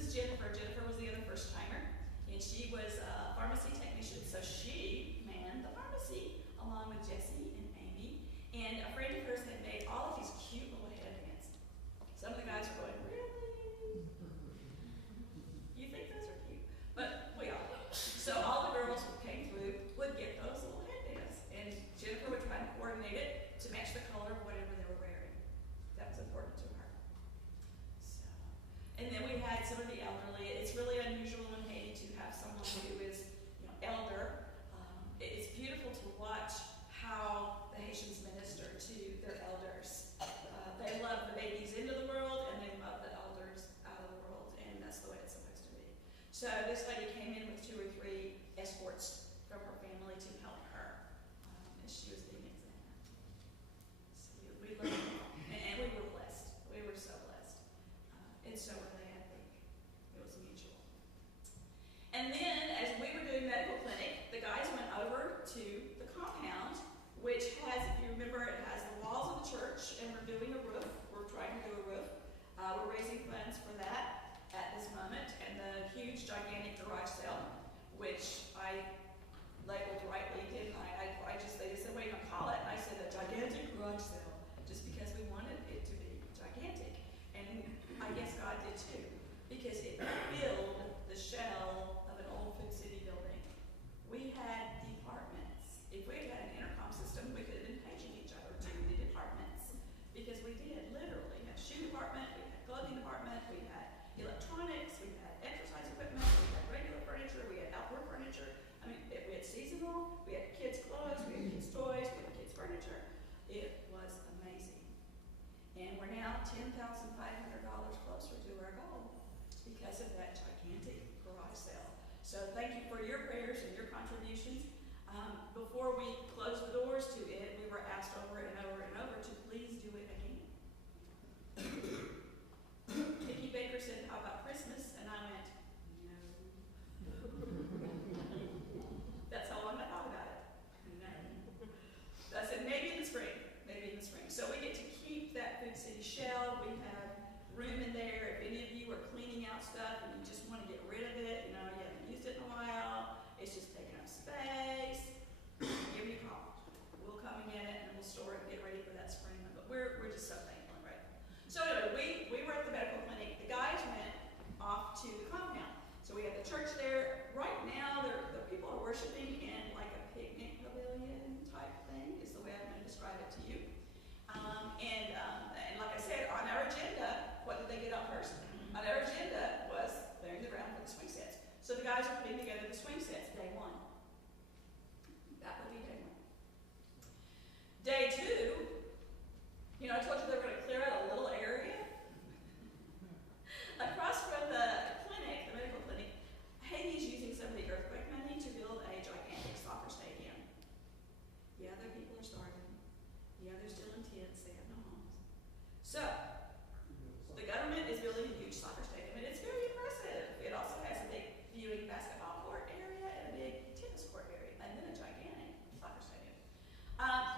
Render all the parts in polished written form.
is Jennifer. Jennifer was the other first timer, and she was a pharmacy technician. So she manned the pharmacy along with Jesse and Amy. And a friend of hers had made all of these cute little headbands. Some of the guys were going, really? You think those are cute? But we all do. So all the girls who came through would get those little headbands. And Jennifer would try to coordinate it to match the color of whatever they were wearing. That was important to her. So, and then we had some of the elderly. It's really unusual in Haiti to have someone who is, elder. It's beautiful to watch how the Haitians minister to their elders. They love the babies into the world, and they love the elders out of the world, and that's the way it's supposed to be. So this lady came in with 2 or 3 escorts from her family to help her as she was being examined. So we loved it, and we were blessed. We were so blessed. And so were they, I think. It was mutual. And then, as we were doing medical clinic, the guys went over to the compound, which has, if you remember, it has the walls of the church, and we're doing a roof. We're trying to do a roof. We're raising funds for that at this moment, and the huge, gigantic garage sale, which I labeled rightly, didn't I? They just said, what are you going to call it? And I said, a gigantic garage sale, just because we wanted it to be gigantic. And I guess God did too, because it filled the shell of an old Food City building. We had departments. If we had had an intercom system, we could have been paging each other to the departments, because we did literally have shoe department, we had clothing department, we had electronics, we had exercise equipment, we had regular furniture, we had outdoor furniture. I mean, we had seasonal, we had kids' clothes, we had kids' toys, we had kids' furniture. It was amazing. And we're now $10,500 closer to our goal because of that gigantic garage sale. So thank you for your prayers and your contributions. Before we closed the doors to it, we were asked over and over and over to please do it again. Mickey Baker said, how about Christmas? And I went, no. That's how long I thought about it. No. I said, maybe in the spring. Maybe in the spring. So we get to keep that Food City shell. We have room in there. If any of you are cleaning out stuff and you just want to get rid of it, you haven't used it in a while, it's just taking up space, give me a call. We'll come and get it, and we'll store it and get ready for that spring one. But we're just so thankful and grateful. So anyway, we were at the medical clinic. The guys went off to the compound. So we have the church there. Right now, the people are worshiping in like a picnic pavilion type thing, is the way I'm going to describe it to you. And like I said, on our agenda, what did they get up first? On our agenda was clearing the ground for the swing sets. So the guys are putting together the swing sets day 1. That would be day 1. Day 2, I told you they were going to clear out a little area. Across from the clinic, the medical clinic, Haiti's using some of the earthquake money to build a gigantic soccer stadium. Yeah, their people are starving. Yeah, they're still in tents. They have no homes. So, the government is building a huge soccer stadium, and it's very impressive. It also has a big viewing basketball court area and a big tennis court area, and then a gigantic soccer stadium.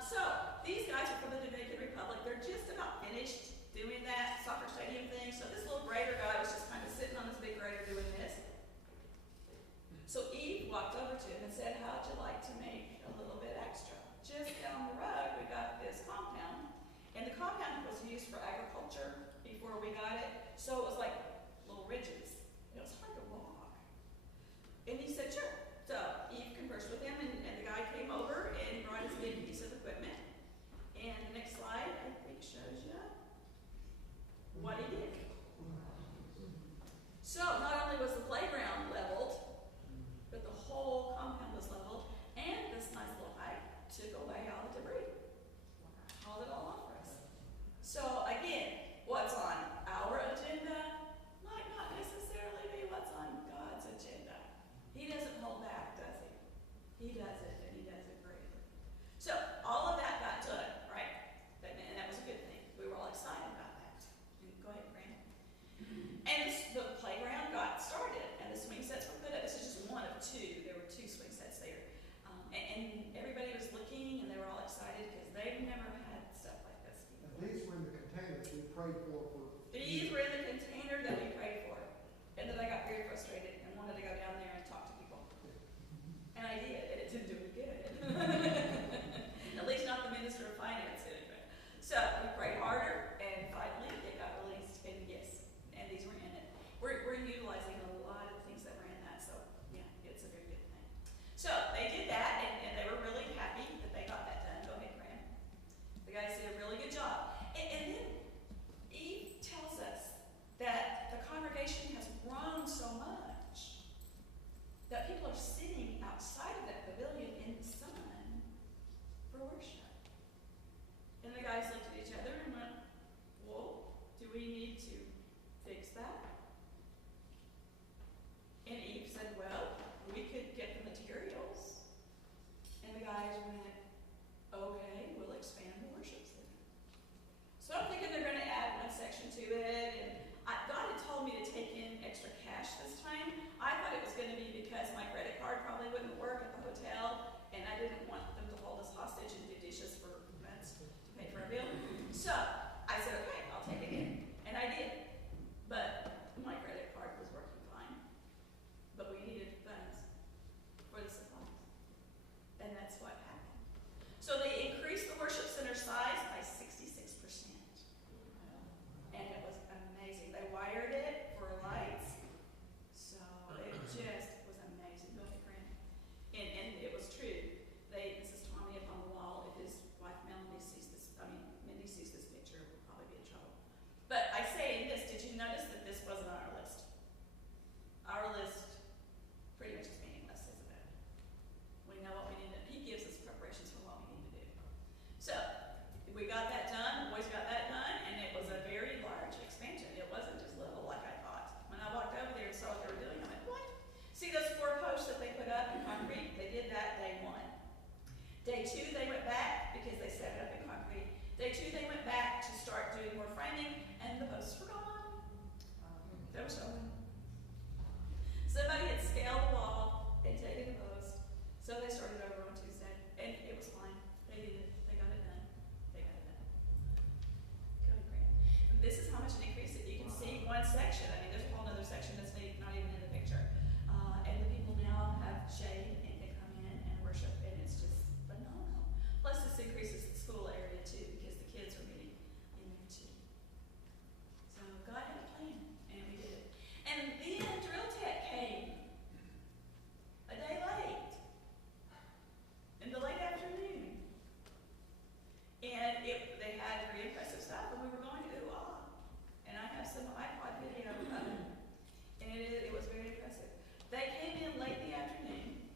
So, these guys are from the Dominican Republic. They're just about finished doing that soccer stadium thing. So, this little grader guy was just kind of sitting on this big grader doing this. So, Eve walked over to him and said, how'd you like to make a little bit extra? Just down the road, we got this compound, and the compound was used for agriculture before we got it, so it was like little ridges. It was hard to walk. And he said, sure. So Eve conversed with him, and the guy came over and brought his big piece of equipment. And the next slide, I think, shows you what he did. So not only was the playground leveled, but the whole compound was leveled, and this nice little hike took away all the debris. Hauled it all off for us. So again, what's on our agenda might not necessarily be what's on God's agenda. He doesn't hold back, does he? He does it, and he does it greatly. So all of that got done, right? And that was a good thing. We were all excited about that. Go ahead, Brandon. And the playground got section. I mean, there's a whole other section that's not even in the picture. And the people now have shade and can come in and worship, and it's just phenomenal. Plus, this increases the school area too, because the kids are meeting in there too. So God had a plan, and we did it. And then Drill Tech came a day late, in the late afternoon. And they had very impressive stuff, and we were going to ooh ah. And I have some iPod video of it, and it was very impressive. They came in late in the afternoon.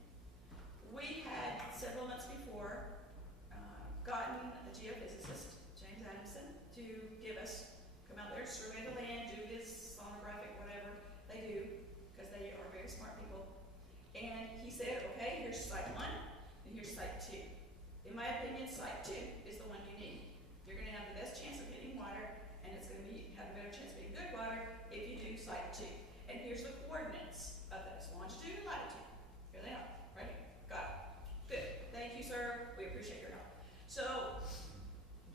We had several months before gotten a geophysicist, James Adamson, to come out there, survey the land, do this sonographic, whatever they do, because they are very smart people. And he said, okay, here's site 1, and here's site 2. In my opinion, site 2 is the one you need. You're going to have the best chance of hitting water, and it's going to have a better chance of being good water if you do site 2. And here's the coordinates of those, longitude and latitude. Here they are, right here. Got it. Good. Thank you, sir. We appreciate your help. So,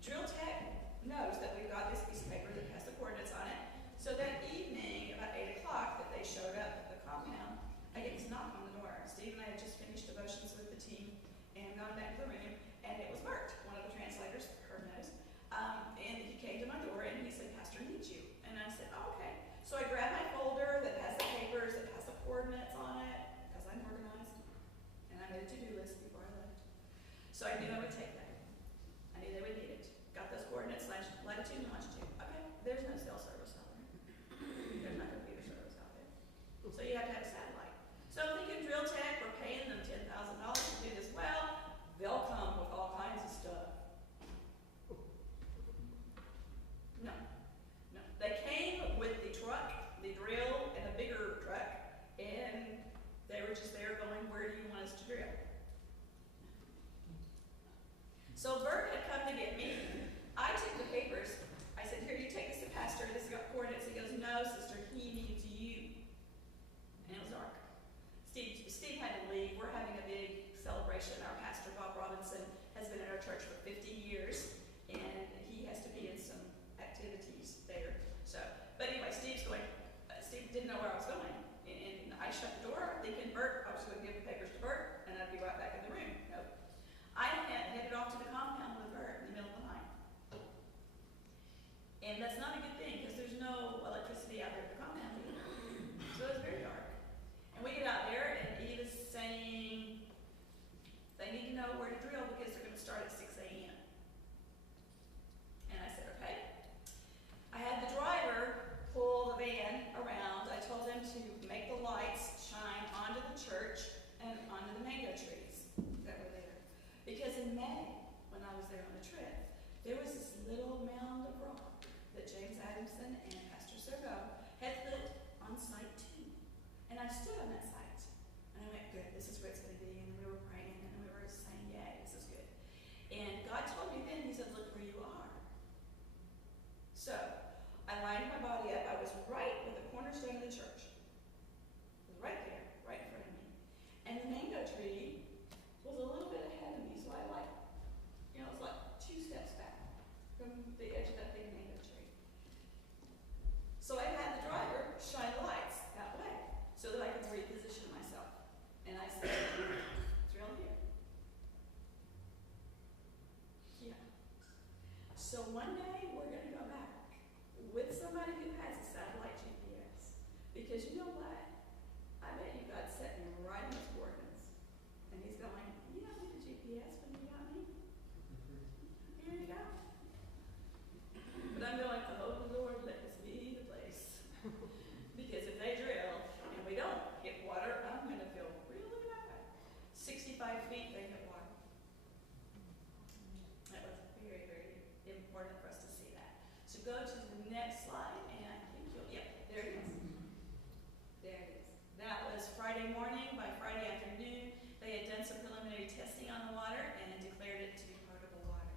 Drill Tech knows that we've got this piece of paper that has the coordinates on it. So that evening, about 8 o'clock, that they showed up at the compound, I get this knock on the door. Steve and I had just finished devotions with the team and gone back to the room, and it was Bert, one of the translators, her knows. And he came to my door and he said, Pastor needs you. And I said, oh, okay. So I grabbed my folder that has the papers, that has the coordinates on it, because I'm organized, and I made a to-do list before I left. So I knew I would take that. I knew they would need it. Got those coordinates, latitude and longitude. Okay, there's no cell service out there. There's no computer service out there. So you have to have a satellite. So I'm thinking Drill Tech, we're paying them $10,000 to do this well. They'll come with all kinds of stuff. No. They came with the truck, the drill, and a bigger truck, and they were just there going, where do you want us to drill? So Bert had come to get me. I took the papers. I said, here, you take this to Pastor. This has got coordinates. He goes, no, sister, he needs you. And it was dark. Steve had to leave. We're having a big celebration. Our pastor, Bob Robinson, has been at our church for 50 years, and he has to be in some activities there. So, but anyway, Steve didn't know where I was going, and I shut the door thinking I was going to give the papers to Bert, and I'd be right back in the room. Nope. I headed off to the compound with Bert in the middle of the night. And that's not a good thing, because there's no electricity out there at the compound either. So it was very dark. And we get out there, and Eve is saying they need to know where to drill because they're going to start at 6 a.m. And I said, okay. I had the driver pull the van around. I told them to make the lights shine onto the church and onto the mango trees that were there. Because in May, when I was there on the trip, there was this little mound of rock that James Adamson and Pastor Sergo had put on site 2. And I stood on that site. And I went, good, this is where it's going to be. And we were praying, and we were saying, yay, this is good. And God told me then, he said, look where you are. So, I lined my body up. I was right with the cornerstone of the church. It was right there, right in front of me. And the mango tree was a little bit ahead of me, so I it was like 2 steps back from the edge of that big mango tree. So I had the driver shine lights that way so that I could reposition myself. And I said, drill here. Yeah. So one day we're going to go back with somebody who has a satellite GPS. Because you know what? I bet you God set me right in his coordinates. And he's going, you don't need a GPS when you got me. Here you go. But I'm going, oh Lord, let this be the place. Because if they drill and we don't get water, I'm going to feel really bad. 65 feet, they hit water. That was very, very important for us to see that. So go to the next slide, and I think there it is. There it is. That was Friday morning. By Friday afternoon, they had done some preliminary testing on the water and declared it to be potable water.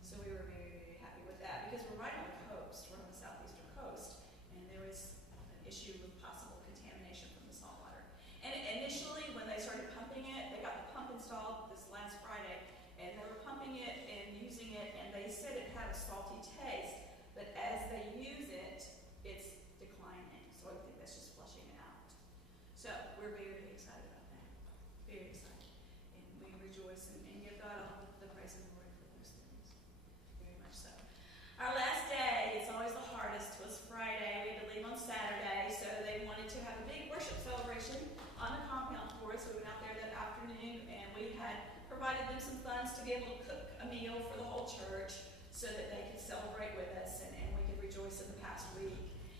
So we were very, very happy with that because we're right on the coast. We're on the southeastern coast, and there was an issue with possible contamination from the salt water. And initially, when they started pumping it, they got the pump installed this last Friday, and they were pumping it and using it, and they said it had a salty taste, but as they use it, it's declining. Saturday, so they wanted to have a big worship celebration on the compound for us. We went out there that afternoon, and we had provided them some funds to be able to cook a meal for the whole church so that they could celebrate with us and we could rejoice in the past week.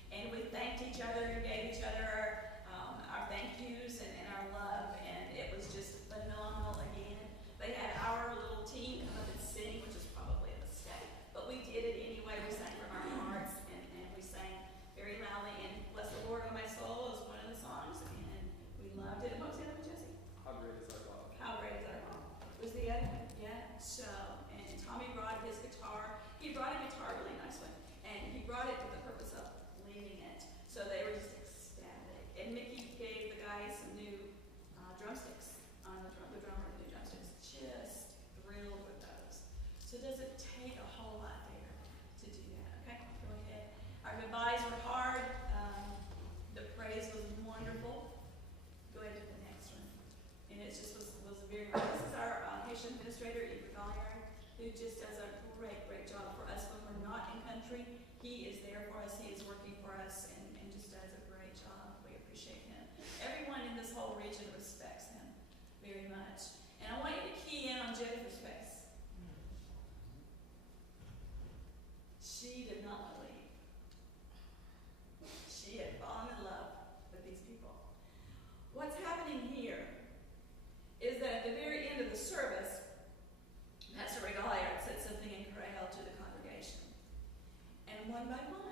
And we thanked each other and gave each other our thank yous and our love, and it was just phenomenal again. They had our little team come up and sing, which is probably a mistake, but we did it anyway. We sang from our hearts, and we sang very loudly, and Bless the Lord, O my soul is one of the songs, and we loved it. And what was the other one, Jesse? How great is our God? How great is our God? Was the other one? Yeah. So, and Tommy brought his guitar. He brought a guitar, really nice one, and he brought it for the purpose of leading it. So they were just ecstatic. And Mickey gave the guys some new drumsticks. The drummer new drumsticks. Just thrilled with those. So does it take a whole lot there to do that? Okay, go ahead. Our goodbyes were hard. The praise was wonderful. Go ahead to the next one. And it just was very nice. This is our Haitian administrator, Linda Lahr, who just does a great job for us when we're not in country. He is there for us. He is working for us and just does a great job. We appreciate him. Everyone in this whole region respects him very much. And I want you to key in on Jennifer's face. She did not want to leave. She had fallen in love with these people. What's happening here is that at the very end of the service, Pastor Lahr said something in Creole to the congregation. And one by one,